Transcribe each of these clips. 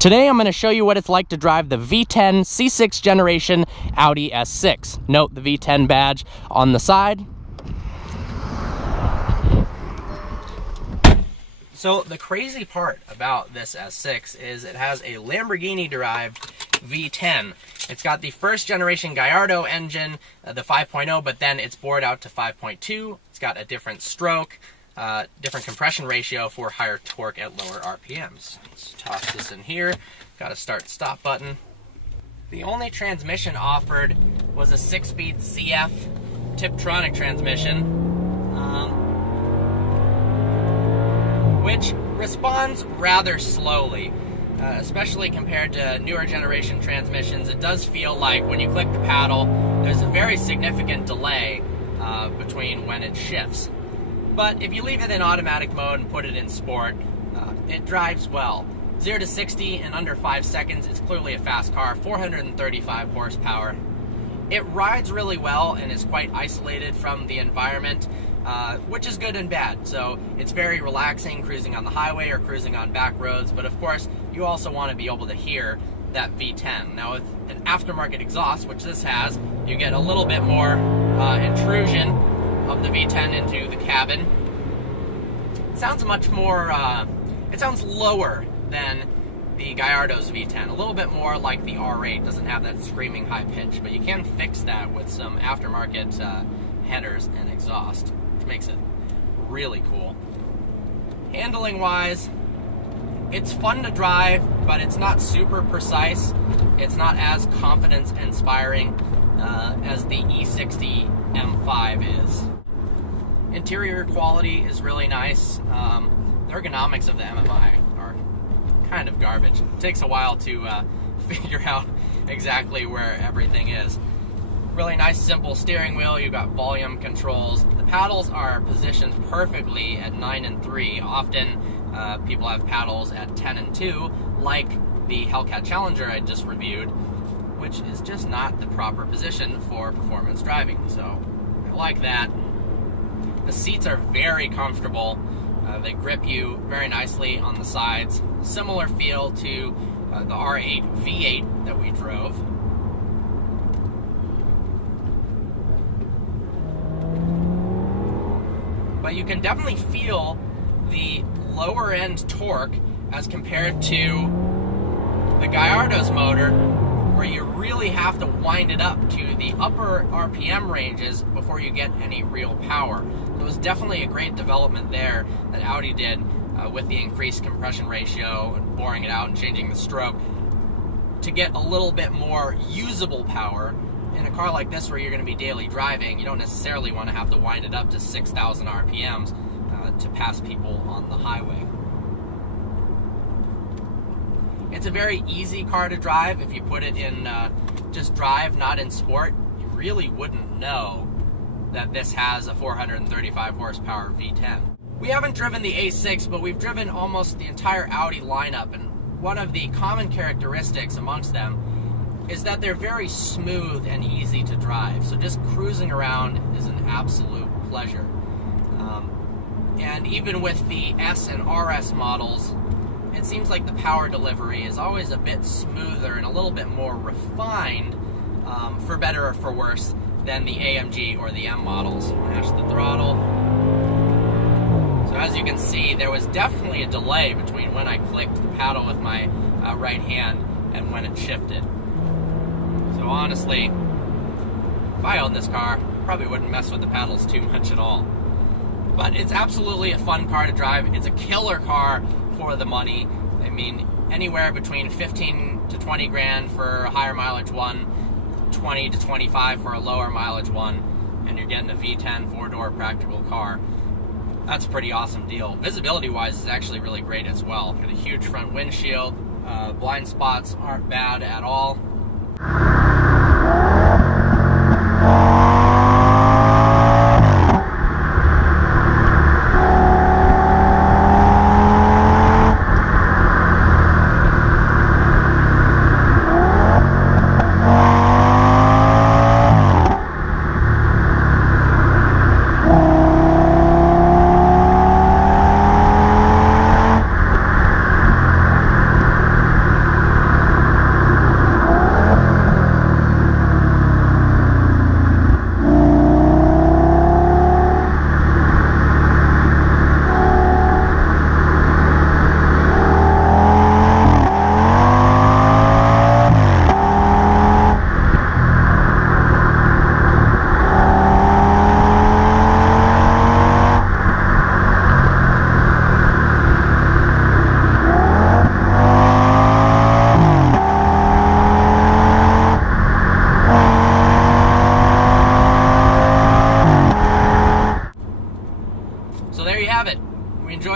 Today I'm going to show you what it's like to drive the V10 C6 generation Audi S6. Note the V10 badge on the side. So the crazy part about this S6 is it has a Lamborghini derived V10. It's got the first generation Gallardo engine, the 5.0, but then it's bored out to 5.2. It's got a different stroke, different compression ratio for higher torque at lower RPMs. Let's toss this in here. Got a start-stop button. The only transmission offered was a 6-speed ZF Tiptronic transmission, which responds rather slowly, especially compared to newer generation transmissions. It does feel like when you click the paddle, there's a very significant delay between when it shifts. But if you leave it in automatic mode and put it in sport, it drives well. 0 to 60 in under 5 seconds. It's clearly a fast car, 435 horsepower. It rides really well and is quite isolated from the environment, which is good and bad. So it's very relaxing cruising on the highway or cruising on back roads, but of course you also want to be able to hear that V10. Now with an aftermarket exhaust, which this has, you get a little bit more intrusion of the V10 into the cabin. It sounds much more, it sounds lower than the Gallardo's V10, a little bit more like the R8. Doesn't have that screaming high pitch, but you can fix that with some aftermarket headers and exhaust, which makes it really cool. Handling wise, it's fun to drive, but it's not super precise. It's not as confidence inspiring as the E60 M5 is. Interior quality is really nice. The ergonomics of the MMI are kind of garbage. It takes a while to figure out exactly where everything is. Really nice simple steering wheel. You've got volume controls. The paddles are positioned perfectly at 9 and 3. Often people have paddles at 10 and 2, like the Hellcat Challenger I just reviewed, which is just not the proper position for performance driving. So I like that. The seats are very comfortable. They grip you very nicely on the sides. Similar feel to the R8 V8 that we drove. But you can definitely feel the lower end torque as compared to the Gallardo's motor, where you really have to wind it up to the upper RPM ranges before you get any real power. It was definitely a great development there that Audi did with the increased compression ratio and boring it out and changing the stroke to get a little bit more usable power. In a car like this where you're going to be daily driving, you don't necessarily want to have to wind it up to 6,000 RPMs to pass people on the highway. It's a very easy car to drive. If you put it in just drive, not in sport, you really wouldn't know that this has a 435 horsepower V10. We haven't driven the A6, but we've driven almost the entire Audi lineup, and one of the common characteristics amongst them is that they're very smooth and easy to drive. So just cruising around is an absolute pleasure. And even with the S and RS models, it seems like the power delivery is always a bit smoother and a little bit more refined, for better or for worse, than the AMG or the M models. Mash the throttle. So as you can see, there was definitely a delay between when I clicked the paddle with my right hand and when it shifted. So honestly, if I owned this car, I probably wouldn't mess with the paddles too much at all. But it's absolutely a fun car to drive. It's a killer car for the money. I mean, anywhere between 15 to 20 grand for a higher mileage one, 20 to 25 for a lower mileage one, and you're getting a V10 4-door practical car. That's a pretty awesome deal. Visibility wise is actually really great as well. Got a huge front windshield. Blind spots aren't bad at all.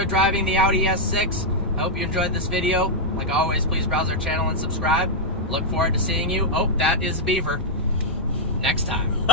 enjoyed driving the Audi S6. I hope you enjoyed this video. Like always, please browse our channel and subscribe. Look forward to seeing you. Oh, that is Beaver. Next time.